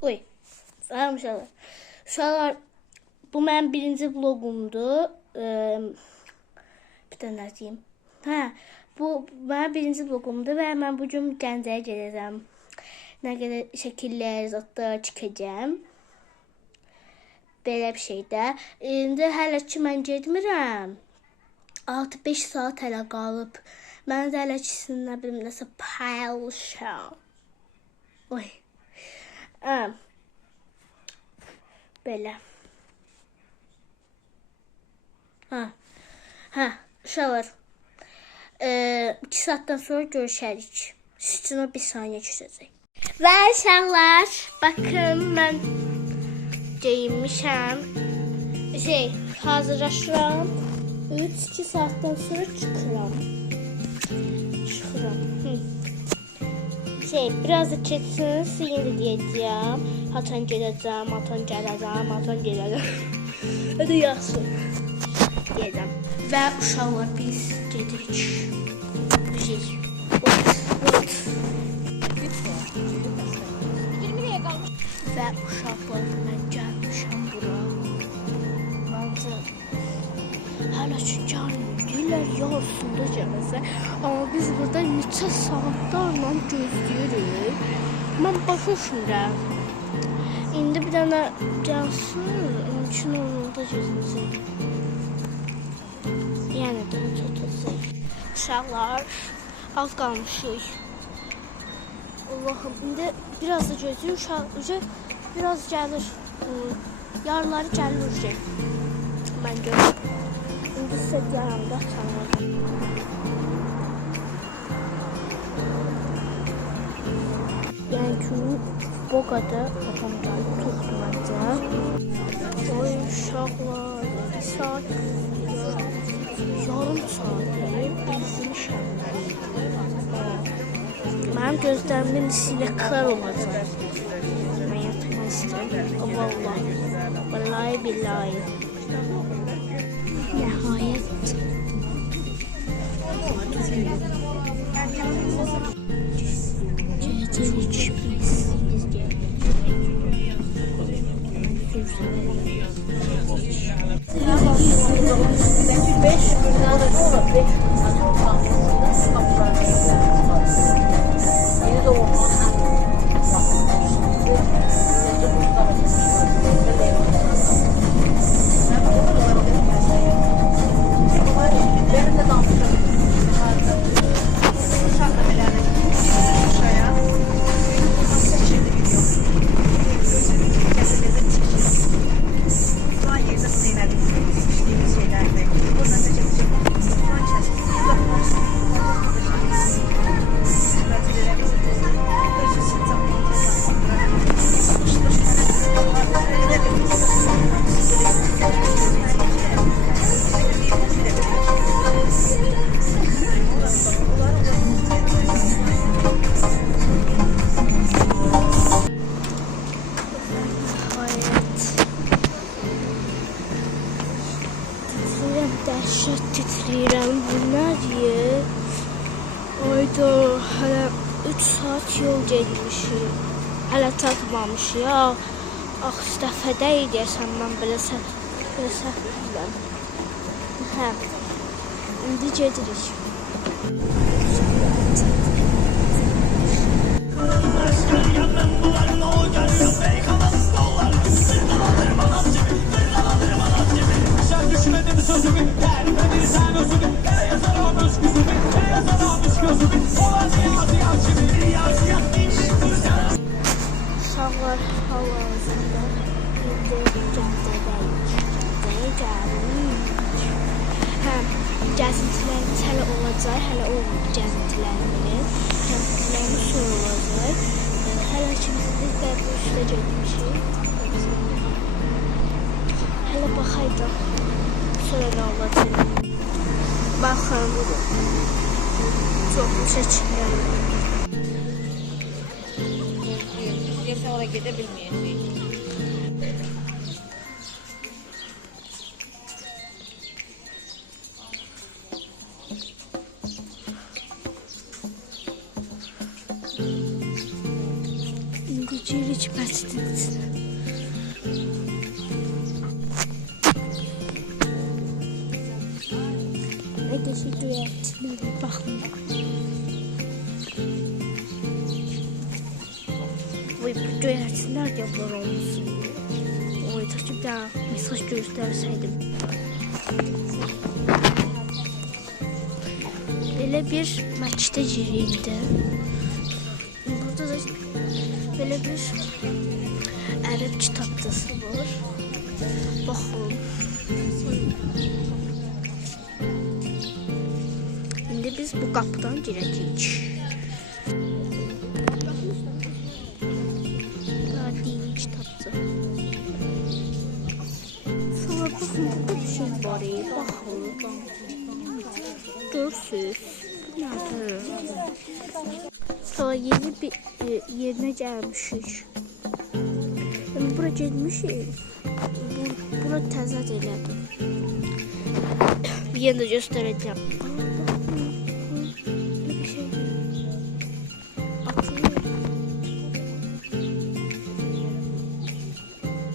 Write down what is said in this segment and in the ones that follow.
Oy. Salam uşaqlar. Uşaqlar, bu mənim birinci vlogumdur. Bir dənə deyim. Bu mənim birinci vlogumdur və mən bugün Gəncəyə gedəcəm. Nə qədər şəkillər, zətlər çəkəcəm. Belə bir şeydə. İndi hələ ki mən getmirəm. 6-5 saat hələ qalıb. Mən də hələ ki sizinlə bir nəsə paylaşacağam. Oy. Belə. Uşaqlar. 2 saatdan sonra görüşərik. Üstünə bir saniyə keçəcək. Və uşaqlar, baxın mən geyinmişəm. Hazırlaşıram. 3-2 saatdan sonra çıxıram. Biraz da keçsiniz, yine deyəcəm. Hatan gedəcəm, hatan gələcəm, hatan gedəcəm. Hadi yaxşı. Deyəcəm. Və uşaqlar biz gedirik. Və uşaqlar mən gəlmişəm bura. Məncə hələ ki gəlməyirlər yarısında gələsə. Amma biz burada neçə saatlarla gözləyirik. Mən başa düşmürəm. İndi bir dənə gəlsin, mümkün olmadı gözümüzü. Yəni də çatacaq. Uşaqlar, az qalmışıq. Allahım, indi biraz da gözləyir, uşaq biraz gəlir. Yarları gəlir. Mən görürüm. İndi sizə yanımda tanıyacağım. Yəni ki, bu qədər adam gəlib toxdur məncə. Oy uşaqlar, bir saat, yarım saatdır izləmişəm. Mənim gözlərimdə sinəklər olacaq. Mən yatmaq istəyirəm. Vallahi billahi. Nəhayət. Gedirik biz. Dəhşət titrəyirəm, bu nədir? Ayda, hələ 3 saat yol gedmişik. Hələ tatmamışıq. Axı dəfədə deyəsən, mən belə səhv edirəm. İndi gedirik. Uşaqlar hal-hazırda indi Gəncədəyik. Gəncəyə gəlirik. Gəzintilərimiz hələ olacaq, hələ olmadı gəzintilərimiz. Gəzintilərimiz sonra olacaq. Hələ ki biz də bu üstə getmişik. Hələ baxaydıq. Sonra nə olacaq? Baxın, çox çəkirəm. Geçen oraya gidebilmeyecek. İndi girik Geçdin içine. Ne geçi göyərçilik, baxın. Vay, bu göyərçilər də var olmuşsun. Oy, taşı bir daha mesaj göstərsəydim. Belə bir məktəbdə girirdi. Burada da belə bir ərəb kitabçası var. Baxın. İndi biz bu qapıdan girəcəyik. Daha dini kitabçı. Sonra baxın, burada bir şey var. Baxın. Görürsünüz. Bu nədir? Sonra yeni bir yerine gəlmişik. Yəni bura getmişik. Bura təzad elədim. Bir yerdə göstərəcəm. Bir şey. Atılır.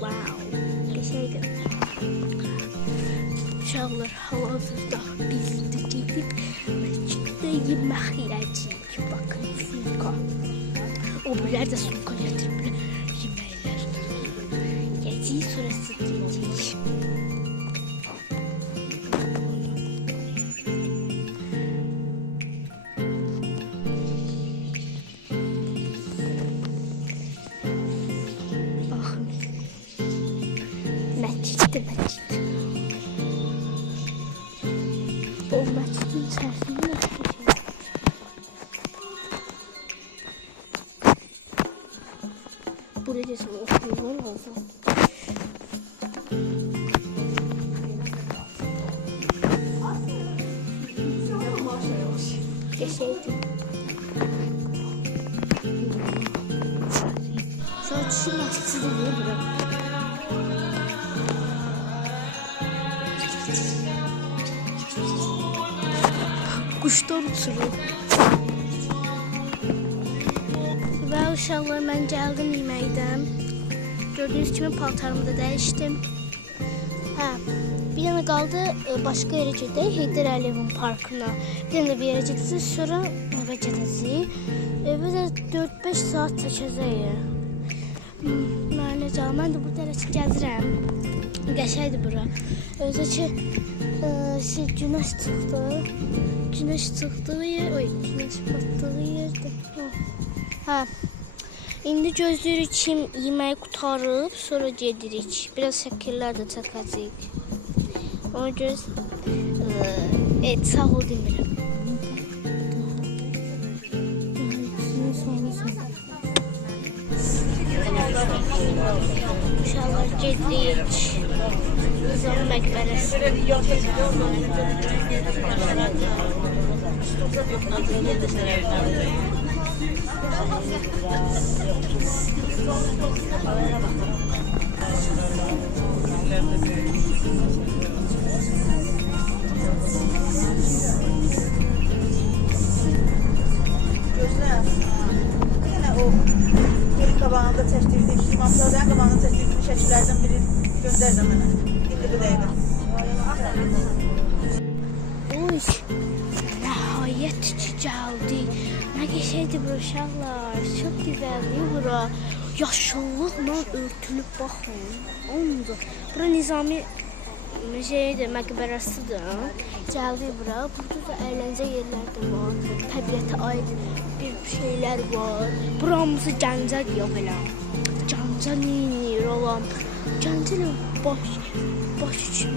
Wow. Bir şeydir. Uşaqlar hal-hazırda biz də gedib məsciddə yemək yeyəcəyik. Baxın, sumka. O birlər də sumka gətiriblər. Yeməklər. Yiyəcəyik, sonra süt yiyəcəyik. Baxın. Məsciddə məscid. O məscidin içərisində nə şey? Buraya sonra oturmalar lazım. Geçeydim. Sonra şu mescidi diye bırak. Kuşlar uçurur. Və uşaqlar, mən gəldim yeməkdən. Gördüyünüz kimi paltarımı da dəyişdim. Hə, bir dənə qaldı, başqa yerə gedək, Heydər Əliyevin parkına. Bir dənə bir yerə gedəcək, sonra evə gedəcək. Evə də 4-5 saat çəkəcək. Mən də burada elə gəzirəm. Qəşəngdir bura. Özü ki, günəş çıxdı. Günəş çıxdığı yer, günəş batdığı yerdir. Hə. İndi gözləyirik ki, yeməyi qutarıb, sonra gedirik. Biraz şəkillər də çəkəcəyik. Ona görə sağ ol demirəm. Uşaqlar gedirik. Nizam məqbərəsi. Gözler. Yine o geri kabağında çəkdirdiyim, İmamzadənin qabağında çəkdirdiyim şəkillərdən biri göndərdim mənə. İndi bu dəqiqə. Uy, nəhayət ki gəldi. Nə qəşəngdir bu uşaqlar. Çox gözəldir bura. Yaşıllıqla örtülüb baxın. Ondur. Bura Nizami məqbərəsidir. Gəldik bura. Burada da əyləncə yerlər də var. Təbiətə aid bir şeylər var. Buramızı Gəncə deyə belə. Gəncə neyir olan? Gəncə ilə baş üçün.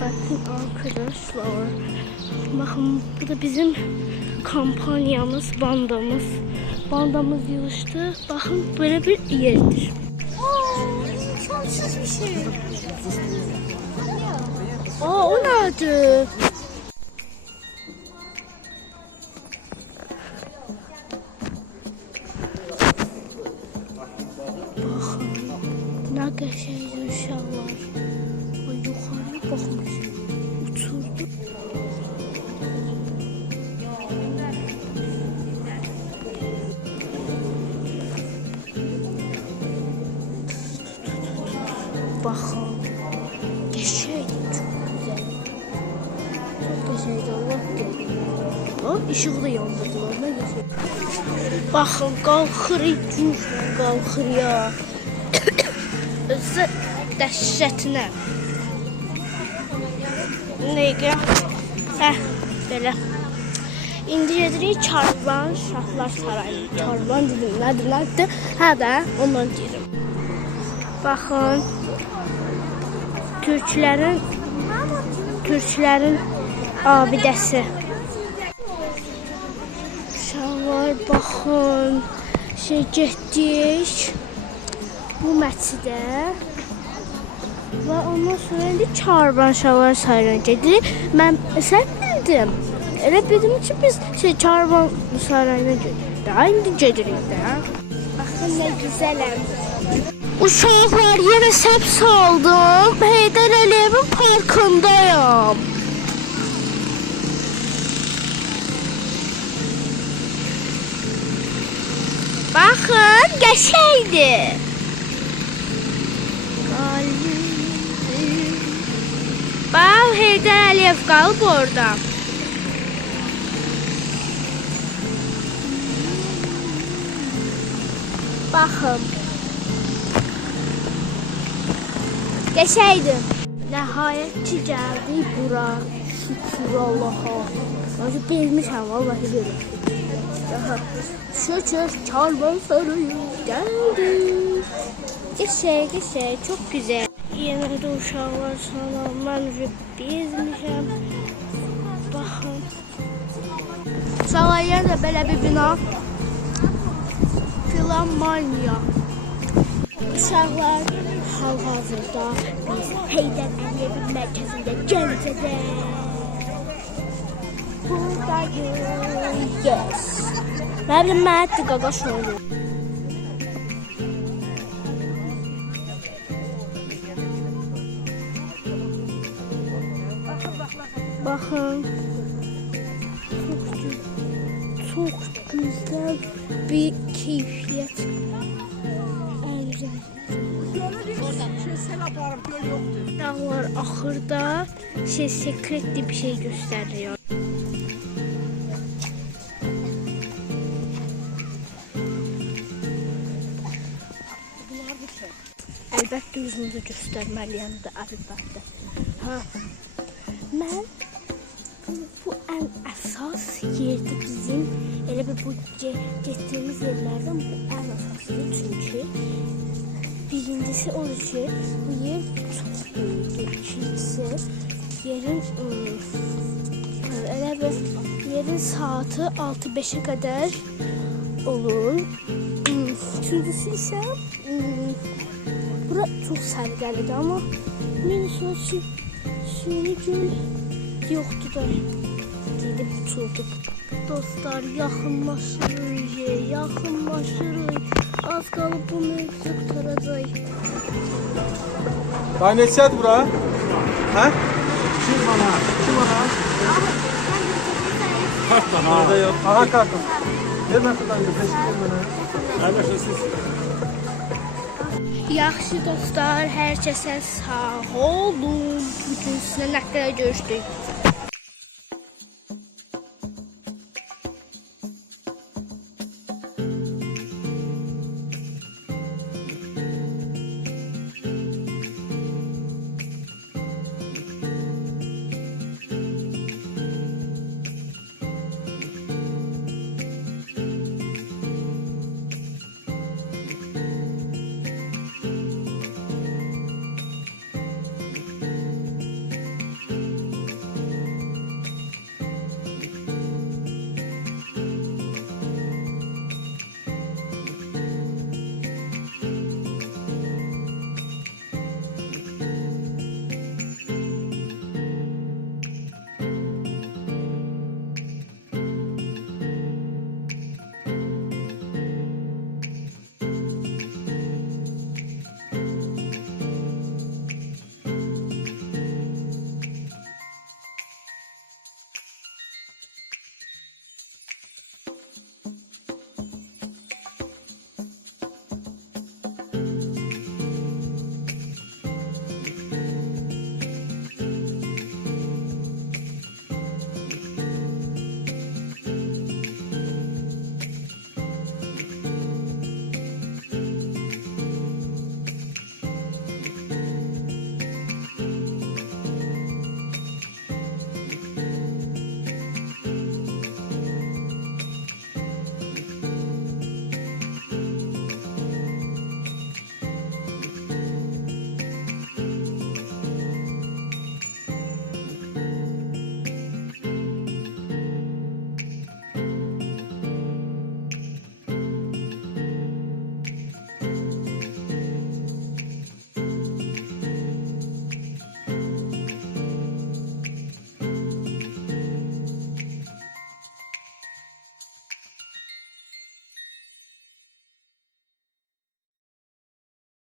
Bakın arkadaşlar. Bakın bu da bizim kampanyamız, bandamız. Bandamız yığışdı. Bakın böyle bir yerdir. İmkansız bir şey. Aa, o nədir? Baxın, nə qəşəngdir uşaqlar. Ay, yuxarıya baxmış, uçurdu. Baxın, qəşəngdir, çox gözəl. Çox qəşəngdir, Allah deyil. İşığı da yandırdılar, nə qəşəng. Baxın, qalxırıq, cüflə qalxır ya. Özü dəhşətinə. Neyqə? Belə. İndi gedirik Karvan Şahlar Sarayı. Karvan dedim, nədir? Hə də, ondan deyirəm. Baxın, Türklərin abidəsi. Uşaqlar, baxın, getdik bu məscidə və ondan sonra indi Karvan Şahlar Sarayına gedirik. Mən bildim. Elə bildim ki, biz Karvan Sarayına gedirik də. İndi gedirik də. Baxın, nə gözələm. Uşaqlar, yenə səhv saldım. Heydər Əliyevin parkındayım. Baxın, qəşəngdir. Bax, Heydər Əliyev qalıb orada. Baxın. Qəşəngdir. Nəhayət ki, gəldik bura. Şükür Allaha. Azı bezmişəm, vallahi belə. Şükür Karvan Sarayı gəldik. Qəşəng, çox gözəl. Yenə də uşaqlar salam, mən bezmişəm. Baxın. Uşaqlar, yenə də belə bir bina. Filarmoniya. Uşaqlar, hal-hazırda biz Heydər Əliyevin mərkəzində Gəncədə. Buradayıq. Yes. Nə bilim, mənətdir qaqaş olur. Baxın. Çox gözəl bir keyfiyyət. Dağlar axırda sekretli bir şey gösteriyor. Əlbəttə üzünüzü göstərməliyəm də, əlbəttə. Mən bu ən əsas yerdir bizim. Elə bir bu getdiyimiz yerlərdən bu ən əsasıdır. Çünki birincisi odur ki, bu yer çox böyükdür. İkincisi, yerin saatı 6-5'e kadar olur. Üçüncüsü ise bura çok sərgəlidir, amma minusası suyunu göl yoxdur da gedib uçurduq. Dostlar, yaxınlaşırıq. Az qalıb bu mövzu qutaracaq. Daha neçədir bura? Hə? 200 manat. 2 manat. Kartla. Burada yox. Aha, kartla. Ver mən xırdan götür. Teşekkür mənə. Əlbəttəsiz. Yaxşı dostlar, hər kəsə sağ olun. Bugün sizlə nə qədər görüşdük.